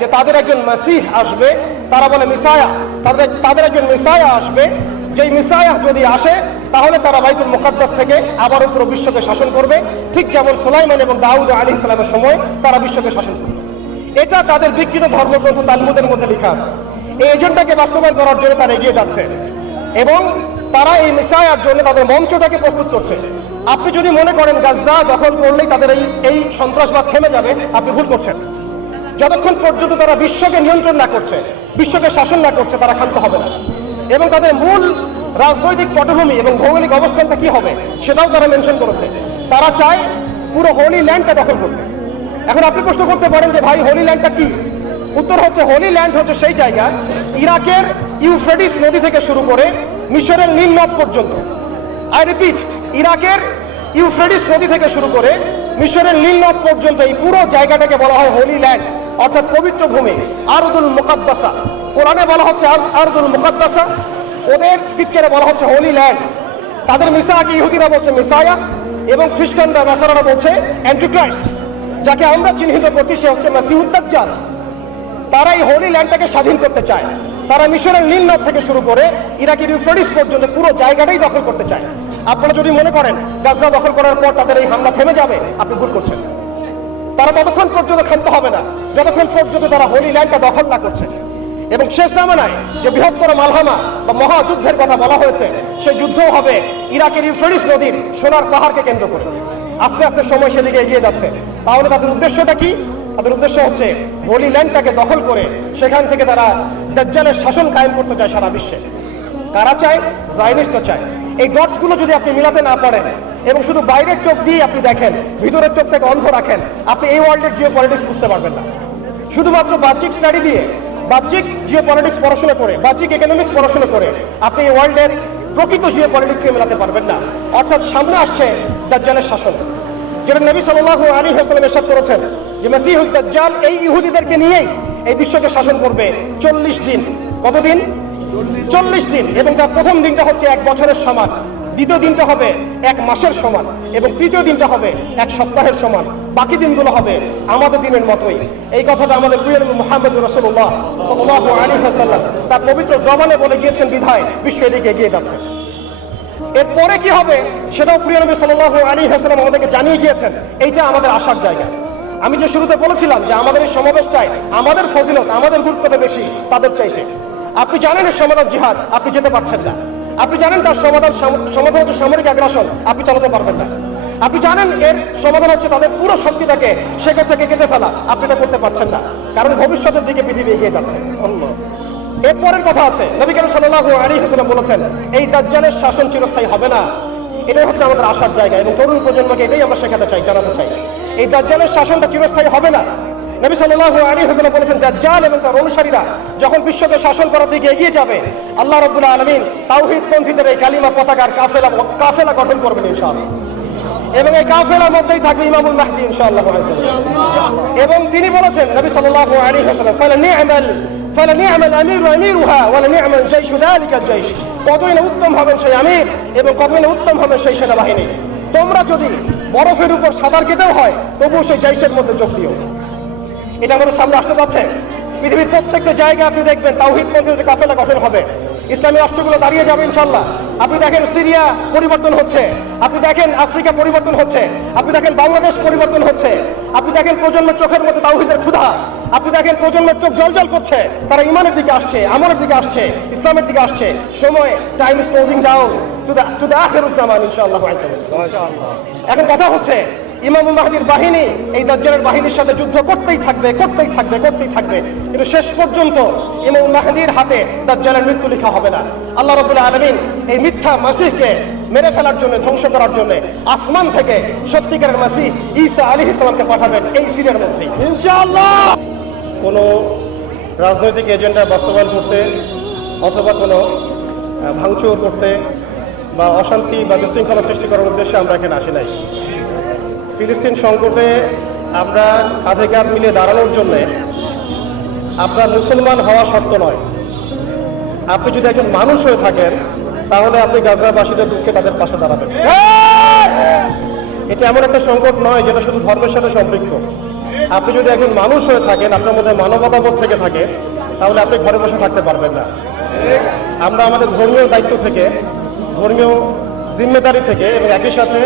যে তাদের একজন মাসিহ আসবে, তারা বলে মিসায়া। তাদের তাদের একজন মিসায়া আসবে। যেই মিসায়া যদি আসে, তাহলে তারা বাইতুল মুকাদ্দাস থেকে আবারও পুরো বিশ্বকে শাসন করবে। ঠিক যেমন সুলাইমান এবং দাউদ আলী ইসলামের সময় তারা বিশ্বকে শাসন করবে। এটা তাদের বিকৃত ধর্মগ্রন্থ তালমুদের মধ্যে লেখা আছে। এই এজেন্ডাকে বাস্তবায়ন করার জন্য তারা এগিয়ে যাচ্ছে। এবং তারা এই মিসায়ার জন্য তাদের মঞ্চটাকে প্রস্তুত করছে। আপনি যদি মনে করেন গাজ্জা দখল করলেই তাদের এই এই সন্ত্রাসবাদ থেমে যাবে, আপনি ভুল করছেন। যতক্ষণ পর্যন্ত তারা বিশ্বকে নিয়ন্ত্রণ না করছে, বিশ্বকে শাসন না করছে, তারা ক্ষান্ত হবে না। এবং তাদের মূল রাজনৈতিক পটভূমি এবং ভৌগোলিক অবস্থানটা কি হবে, সেটাও তারা মেনশন করেছে। তারা চায় পুরো হোলি ল্যান্ডটা দখল করতে। এখন আপনি প্রশ্ন করতে পারেন যে, ভাই হোলি ল্যান্ডটা কি? উত্তর হচ্ছে হোলি ল্যান্ড হচ্ছে সেই জায়গা, ইরাকের ইউফ্রেডিস নদী থেকে শুরু করে মিশরের নীল নদ পর্যন্ত। আই রিপিট ইরাকের ইউফ্রেডিস নদী থেকে শুরু করে মিশরের নীল নদ পর্যন্ত এই পুরো জায়গাটাকে বলা হয় হোলি ল্যান্ড অর্থাৎ পবিত্র ভূমি, আরদুল মুকাদ্দাসা। কোরআনে বলা হচ্ছে আরদুল মুকাদ্দাসা, ওদের স্ক্রিপচারে বলা হচ্ছে হোলি ল্যান্ড তাদের মিসাকে ইহুদিরা বলছে মিসায়া, এবং খ্রিস্টানরা, নাসারারা বলছে অ্যান্টিক্রাইস্ট যাকে আমরা চিহ্নিত করছি সে হচ্ছে মাসিউদ্দাজ্জাল তারা এই হোলি ল্যান্ডটাকে স্বাধীন করতে চায়। তারা মিশরের নীল নদ থেকে শুরু করে ইরাকের ইউফ্রেডিস পর্যন্ত পুরো জায়গাটাই দখল করতে চায়। আপনারা যদি মনে করেন গাজা দখল করার পর তাদের এই হামলা থেমে যাবে, আপনি ভুল করছেন। তারা ততক্ষণ পর্যন্ত ক্ষান্ত হবে না, যতক্ষণ পর্যন্ত তারা হোলি ল্যান্ডটা দখল না করছে। এবং শেষ জামানায় যে বৃহত্তর মালহামা বা মহাযুদ্ধের কথা বলা হয়েছে, সেই যুদ্ধও হবে ইরাকের ইউফ্রেডিস নদীর সোনার পাহাড়কে কেন্দ্র করে। আস্তে আস্তে সময় সেদিকে এগিয়ে যাচ্ছে। তাহলে তাদের উদ্দেশ্যটা কি? তাদের উদ্দেশ্য হচ্ছে হোলি ল্যান্ডটাকে দখল করে সেখান থেকে তারা দাজ্জালের শাসন কায়েম করতে চায় সারা বিশ্বে। কারা চায়? জাইনিস্টরা চায়। এই ডটসগুলো যদি আপনি মিলাতে না পারেন এবং শুধু বাইরের চোখ দিয়ে আপনি দেখেন, ভিতরের চোখটাকে অন্ধ রাখেন, আপনি এই ওয়ার্ল্ডের জিও পলিটিক্স বুঝতে পারবেন না। শুধুমাত্র বাহ্যিক স্টাডি দিয়ে, বাহ্যিক জিও পলিটিক্স পড়াশোনা করে, বাহ্যিক ইকোনমিক্স পড়াশোনা করে, আপনি এই ওয়ার্ল্ডের প্রকৃত জিও পলিটিক্সকে মেলাতে পারবেন না। অর্থাৎ সামনে আসছে দাজ্জালের শাসন। যেটা নবী সাল্লাল্লাহু আলী হাসলাম এরশাদ করেছেন যে মাসিহুদ্দাজ্জাল এই ইহুদিদেরকে নিয়েই এই বিশ্বকে শাসন করবে চল্লিশ দিন। কতদিন? চল্লিশ দিন এবং তার প্রথম দিনটা হচ্ছে এক বছরের সমান। দ্বিতীয় দিনটা হবে এক মাসের সমান এবং তৃতীয় দিনটা হবে এক সপ্তাহের সমান। বাকি দিনগুলো হবে আমাদের দিনের মতোই। এই কথাটা আমাদের প্রিয় মোহাম্মদ রসুল্লাহ সাল্লাহ আলী হাসাল্লাম তার পবিত্র জবানে বলে গিয়েছেন, বিধায় বিশ্ব এদিকে এগিয়ে যাচ্ছে। এরপরে কি হবে সেটাও প্রিয় নবী সাল্লাহ আলী হাসলাম আমাদেরকে জানিয়ে গিয়েছেন। এইটা আমাদের আসার জায়গা। আমি যে শুরুতে বলেছিলাম যে আমাদের এই সমাবেশটায় আমাদের ফজিলত, আমাদের গুরুত্বটা বেশি তাদের চাইতে। আপনি জানেন সমাধান জিহাদ আপনি যেতে পারছেন না। আপনি জানেন তার সমাধান সাম- সমাধান হচ্ছে সামরিক আগ্রাসন আপনি চালাতে পারবেন না। আপনি জানেন এর সমাধান হচ্ছে তাদের পুরো শক্তিটাকে শেখর থেকে কেটে ফেলা আপনি এটা করতে পারছেন না। কারণ ভবিষ্যতের দিকে পৃথিবী এগিয়ে যাচ্ছে। এরপরের কথা আছে নবী করিম সাল্লাল্লাহু আলাইহি ওয়াসাল্লাম বলেছেন এই দাজ্জালের শাসন চিরস্থায়ী হবে না। এটাই হচ্ছে আমাদের আসার জায়গা এবং তরুণ প্রজন্মকে এটাই আমরা শেখাতে চাই জানাতে চাই। এই দাজ্জালের শাসনটা চিরস্থায়ী হবে না। নবী সাল্লাল্লাহু আলাইহি ওয়াসাল্লাম বলেছেন, দাজ্জাল এবং তার অনুসারীরা যখন বিশ্বকে শাসন করার দিকে এগিয়ে যাবে, আল্লাহ রাব্বুল আলামিন তাওহীদপন্থীদের এই কালিমা পতাকার কাফেলা কাফেলা গঠন করবেন ইনশাআল্লাহ। এবং এই কাফেলার মধ্যেই থাকবে ইমামুল মাহদি ইনশাআল্লাহ এবং তিনি বলেছেন, নবী সাল্লাল্লাহু আলাইহি ওয়াসাল্লাম ফালানি'মাল ফালানি'মাল আমিরু আমিরুহা ওয়ালানি'মাল জাইশু যালিকাল জাইশ কতই না উত্তম হবেন সেই আমির এবং কতই না উত্তম হবে সেই সেনাবাহিনী। তোমরা যদি বরফের উপর সাঁতার কেটেও হয়, তবুও সেই জাইশের মধ্যে যোগ দিও। এটা আমাদের সামনে আসতে পারছে পৃথিবীর প্রত্যেকটা জায়গায় আপনি দেখবেন তাওহিদ পন্থীদের কাফেলা গঠন হবে। ইসলামী রাষ্ট্রগুলো দাঁড়িয়ে যাবে ইনশাল্লাহ আপনি দেখেন সিরিয়া পরিবর্তন হচ্ছে। আপনি দেখেন আফ্রিকা পরিবর্তন হচ্ছে। আপনি দেখেন বাংলাদেশ পরিবর্তন হচ্ছে। আপনি দেখেন প্রজন্মের চোখের মধ্যে তাওহিদের ক্ষুধা। আপনি দেখেন প্রজন্মের চোখ জল জল করছে। তারা ইমানের দিকে আসছে, আমলের দিকে আসছে, ইসলামের দিকে আসছে। সময় time is closing down to the to the Akhiruzzaman ইনশাআল্লাহ এখন কথা হচ্ছে ইমামুল মাহদির বাহিনী এই দাজ্জালের বাহিনীর সাথে যুদ্ধ করতেই থাকবে করতেই থাকবে করতেই থাকবে। কিন্তু শেষ পর্যন্ত ইমামুল মাহদির হাতে দাজ্জালের মৃত্যু লেখা হবে না। আল্লাহ রাব্বুল আলামিন এই মিথ্যা মাসিহকে মেরে ফেলার জন্য ধ্বংস করার জন্য আসমান থেকে সত্যিকারের মাসিহ ঈসা আলাইহিস সালামকে পাঠাবেন এই সিরিয়ার মধ্যেই। ইনশাআল্লাহ! কোনো রাজনৈতিক এজেন্ডা বাস্তবায়ন করতে অথবা কোনো ভাঙচুর করতে বা অশান্তি বা বিশৃঙ্খলা সৃষ্টি করার উদ্দেশ্যে আমরা এখানে আসি নাই। ফিলিস্তিন সংকটে আমরা কাঁধে কাঁধ মিলে দাঁড়ানোর জন্যে আপনার মুসলমান হওয়া সত্য নয়। আপনি যদি একজন মানুষ হয়ে থাকেন, তাহলে আপনি গাজাবাসীদের দুঃখে তাদের পাশে দাঁড়াবেন। এটা এমন একটা সংকট নয়, যেটা শুধু ধর্মের সাথে সম্পৃক্ত। আপনি যদি একজন মানুষ হয়ে থাকেন, আপনার মধ্যে মানবতাবোধ থেকে থাকে, তাহলে আপনি ঘরে বসে থাকতে পারবেন না। আমরা আমাদের ধর্মীয় দায়িত্ব থেকে, ধর্মীয় জিম্মেদারি থেকে এবং একই সাথে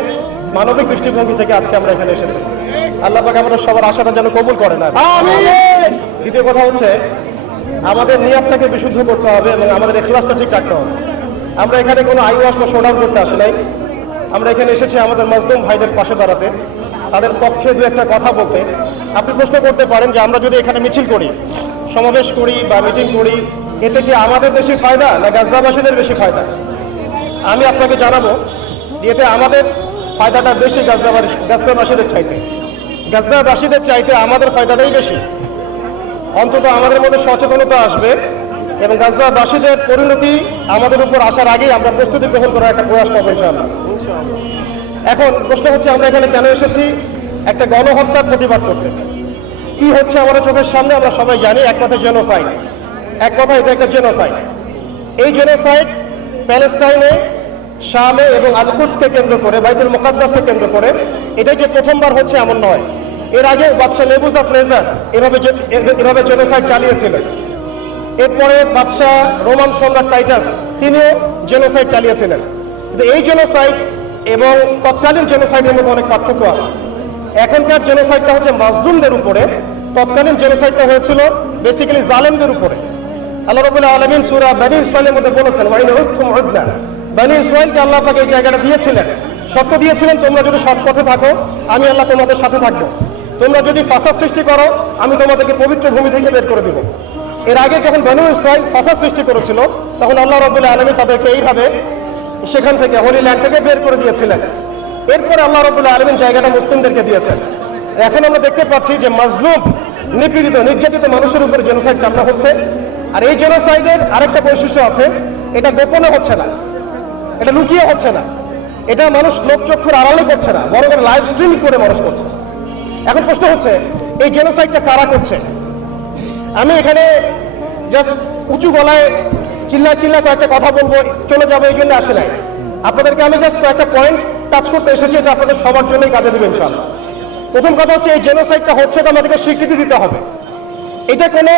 মানবিক দৃষ্টিভঙ্গি থেকে আজকে আমরা এখানে এসেছি। আল্লাহ পাক আমাদের সবার আশাটা যেন কবুল করে না দ্বিতীয় কথা হচ্ছে আমাদের নিয়াতটাকে বিশুদ্ধ করতে হবে এবং আমাদের এখলাসটা ঠিক রাখতে হবে। আমরা এখানে কোনো আইওয়াস বা শোডাউন করতে আসি নাই। আমরা এখানে এসেছি আমাদের মজলুম ভাইদের পাশে দাঁড়াতে তাদের পক্ষে দু একটা কথা বলতে। আপনি প্রশ্ন করতে পারেন যে আমরা যদি এখানে মিছিল করি সমাবেশ করি বা মিটিং করি এতে কি আমাদের বেশি ফায়দা না গাজ্জাবাসীদের বেশি ফায়দা? আমি আপনাকে জানাব যে এতে আমাদের ফায়দাটা বেশি গাজ্জাবাসী চাইতে। গাজ্জাবাসীদের চাইতে আমাদের ফায়দাটাই বেশি। অন্তত আমাদের মধ্যে সচেতনতা আসবে এবং গাজ্জাবাসীদের পরিণতি আমাদের উপর আসার আগেই আমরা প্রস্তুতি গ্রহণ করার একটা প্রয়াস পাবো ইনশাআল্লাহ। এখন প্রশ্ন হচ্ছে, আমরা এখানে কেন এসেছি? একটা গণহত্যার প্রতিবাদ করতে। কি হচ্ছে আমাদের চোখের সামনে, আমরা সবাই জানি, এক কথা জেনোসাইড এক কথা এটা একটা জেনোসাইড এই জেনোসাইড প্যালেস্টাইনে শামে এবং আলকুদসকে কেন্দ্র করে, বাইতুল মুকাদ্দাসকে কেন্দ্র করে, এটাই যে প্রথমবার হচ্ছে এমন নয়। এর আগে বাদশাহ লেবুজা প্লেজার এভাবে এভাবে জেনোসাইড চালিয়েছিলেন। এরপরে বাদশাহ রোমান সম্রাট টাইটাস, তিনিও জেনোসাইড চালিয়েছিলেন। কিন্তু এই জেনোসাইড এবং তৎকালীন জেনোসাইডের মধ্যে অনেক পার্থক্য আছে। এখনকার জেনোসাইডটা হচ্ছে মাজলুমদের উপরে, তৎকালীন জেনোসাইডটা হয়েছিল বেসিক্যালি জালেমদের উপরে। আল্লাহ রবুল্লাহ আলমিন সুরা বানি ইসরায়েলের মধ্যে বলেছেন, ওয়াইন উত্তম উদ্না বানি ইসরায়েলকে আল্লাহ পাকে এই জায়গাটা দিয়েছিলেন। সত্য দিয়েছিলেন, তোমরা যদি সৎ পথে থাকো, আমি আল্লাহ তোমাদের সাথে থাকব। তোমরা যদি ফাঁসা সৃষ্টি করো, আমি তোমাদেরকে পবিত্র ভূমি থেকে বের করে দেবো। এর আগে যখন বানু ইসরায়েল ফাঁসা সৃষ্টি করেছিল, তখন আল্লাহ রবুল্লাহ আলমী তাদেরকে এইভাবে সেখান থেকে হোলি ল্যান্ড থেকে বের করে দিয়েছিলেন। এরপরে আল্লাহ রবুল্লাহ আলমিন জায়গাটা মুসলিমদেরকে দিয়েছেন। এখন আমরা দেখতে পাচ্ছি যে মাজলুম, নিপীড়িত, নির্যাতিত মানুষের উপরে জেনোসাইড চালানো হচ্ছে। আর এই জেনোসাইডের আরেকটা বৈশিষ্ট্য আছে, এটা গোপনে হচ্ছে না। এটা লুকিয়ে হচ্ছে না। এটা মানুষ লোকচক্ষুর আড়ালে করছে না, বরং লাইভ স্ট্রিম করে মানুষ করছে। এখন প্রশ্ন হচ্ছে, এই জেনোসাইডটা কারা করছে? আমি এখানে জাস্ট উঁচু গলায় চিল্লা চিল্লা কয়েকটা কথা বলব, চলে যাব, এই জন্য আসে নাই। আপনাদেরকে আমি জাস্ট কয়েকটা পয়েন্ট টাচ করতে এসেছি, এটা আপনাদের সবার জন্যই কাজে দেবে ইনশাল্লাহ প্রথম কথা হচ্ছে, এই জেনোসাইডটা হচ্ছে, এটা আমাদেরকে স্বীকৃতি দিতে হবে। এটা কোনো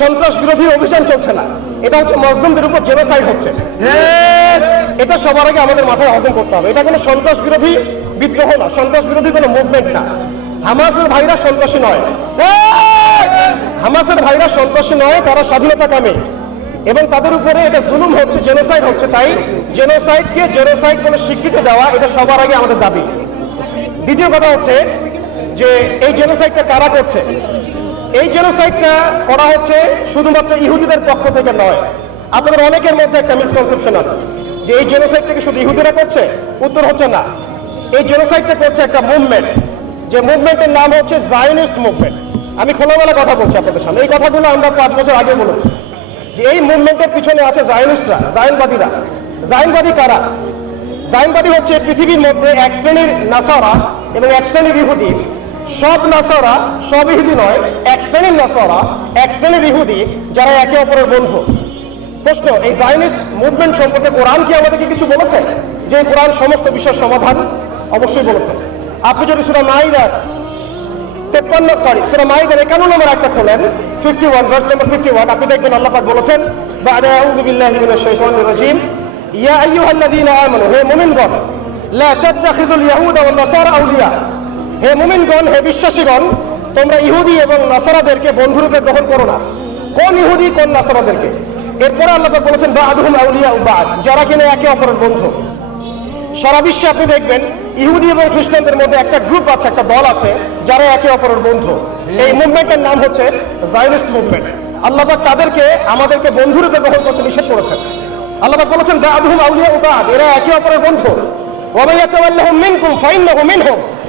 সন্ত্রাস বিরোধী অভিযান চলছে না। এটা হচ্ছে মজলুমদের উপর জেনোসাইড হচ্ছে। এটা সবার আগে আমাদের মাথায় হজম করতে হবে। এটা কোনো সন্ত্রাস বিরোধী বিদ্রোহ না সন্ত্রাস বিরোধী কোনো মুভমেন্ট না। হামাসের ভাইরা সন্ত্রাসী নয়। হামাসের ভাইরা সন্ত্রাসী নয়, তারা স্বাধীনতা কামে। এবং তাদের উপরে এটা জুলুম হচ্ছে জেনোসাইড হচ্ছে। তাই জেনোসাইডকে জেনোসাইড বলে স্বীকৃতি দেওয়া, এটা সবার আগে আমাদের দাবি। দ্বিতীয় কথা হচ্ছে যে, এই জেনোসাইডটা কারা করছে? এই জেনোসাইডটা করা হচ্ছে শুধুমাত্র ইহুদিদের পক্ষ থেকে নয়। আপনাদের অনেকের মধ্যে একটা মিসকনসেপশন আছে। যে এই জেনোসাইডটাকে শুধু ইহুদিরা করছে, উত্তর হচ্ছে না। এই জেনোসাইডটা করছে একটা মুভমেন্ট যে মুভমেন্টের নাম হচ্ছে জায়নিস্ট মুভমেন্ট আমি খোলামেলা কথা বলছি আপনাদের সামনে। এই কথাগুলো আমরা পাঁচ বছর আগে বলেছি। যে এই মুভমেন্টের পিছনে আছে জায়নিস্টরা জায়নবাদীরা জায়নবাদী কারা? জাইনবাদী হচ্ছে পৃথিবীর মধ্যে এক শ্রেণির নাসারা এবং এক শ্রেণির ইহুদি। সব নাসারা, সব ইহুদি নয়, এক শ্রেণির নাসারা, এক শ্রেণির ইহুদি যারা একে অপরের বন্ধু। প্রশ্ন, এই জাইনিস মুভমেন্ট সম্পর্কে কোরআন কি আমাদেরকে কিছু বলেছে? যে কোরআন সমস্ত বিষয়ের সমাধান অবশ্যই বলেছে। আপনি যদি সুরা মাইদার তেপ্পান্ন সরি সুরা মাইদার একান্ন নম্বর একটা খোলেন fifty one verse number fifty one আপনি দেখবেন আল্লাহ পাক বলেছেন, বাদা আউযু বিল্লাহি মিনাশ শাইতানির রাজিম। ইয়া আইয়ুহাল্লাযীনা আমানু, হে মুমিনগণ, লা তাত্তাখিযুল ইয়াহুদা ওয়ান নাসারা আউলিয়া। হে মুমিনগণ, হে বিশ্বাসীগণ, তোমরা ইহুদি এবং নাসারাদেরকে বন্ধুরূপে গ্রহণ করো না। কোন ইহুদি, কোন নাসারাদেরকে? এরপরে আল্লাহ বলেছেন, বাদহুম আউলিয়া বাদ, যারা কিনা একে অপরের বন্ধু। সারা বিশ্বে আপনি দেখবেন, ইহুদি এবং খ্রিস্টানদের মধ্যে একটা গ্রুপ আছে, একটা দল আছে, যারা একে অপরের বন্ধু। এই মুভমেন্টের নাম হচ্ছে জাইনিস্ট মুভমেন্ট আল্লাহবাক তাদেরকে, আমাদেরকে বন্ধুরূপে গ্রহণ করতে নিষেধ করেছেন। আল্লাহবাক বলেছেন, বাদহুম আউলিয়া উবাদ এরা একে অপরের বন্ধু।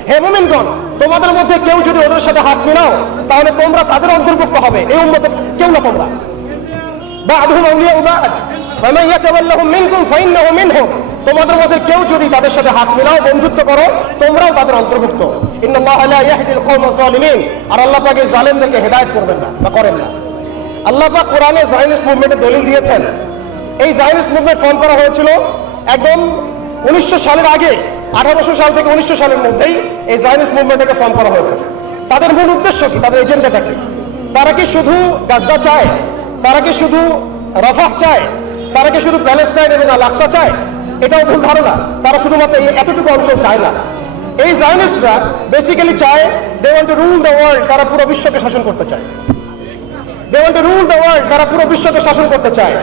হে তোমাদের মধ্যে কেউ যদি ওদের সাথে হাত মিলাও, তাহলে তোমরা তাদের অন্তর্ভুক্ত হবে। এই উম্মতের কেউ না তোমরা। বাদহুম আউলিয়া উবাদ। ফামান ইয়াতাওয়াল্লাহুম মিনকুম ফাইন্নাহু মিনহুম তোমাদের মধ্যে কেউ যদি তাদের সাথে হাত মিলাও, বন্ধুত্ব করো, তোমরাও তাদের অন্তর্ভুক্ত। ইন্নাল্লাহা লা ইয়াহদিল কওমা যালিমিন আর আল্লাহ পাক এই জালেমদেরকে হেদায়েত করবেন না বা করেন না। আল্লাহ পাক কোরআনে জায়নিস্ট মুভমেন্টের দলিল দিয়েছেন। এই জায়নিস্ট মুভমেন্ট ফর্ম করা হয়েছিল একদম উনিশশো সালের আগে আঠারোশো সাল থেকে উনিশশো সালের মধ্যেই এই জায়নিস্ট মুভমেন্টটাকে ফর্ম করা হয়েছে। তাদের মূল উদ্দেশ্য কি? তাদের এজেন্ডাটা কি? তারা কি শুধু গাজা চায় তারা কি শুধু রফাহ চায়? তারা কি শুধু প্যালেস্টাইন এবং আলাকসা চায়? এটাও ভুল ধারণা। তারা শুধুমাত্র এই এতটুকু অঞ্চল চায় না। এই জায়নিস্টরা বেসিক্যালি চায় they want to rule the world তারা পুরো বিশ্বকে শাসন করতে চায়। They want to rule the world তারা পুরো বিশ্বকে শাসন করতে চায়।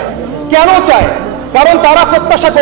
কেন চায়? কারণ তারা প্রত্যাশা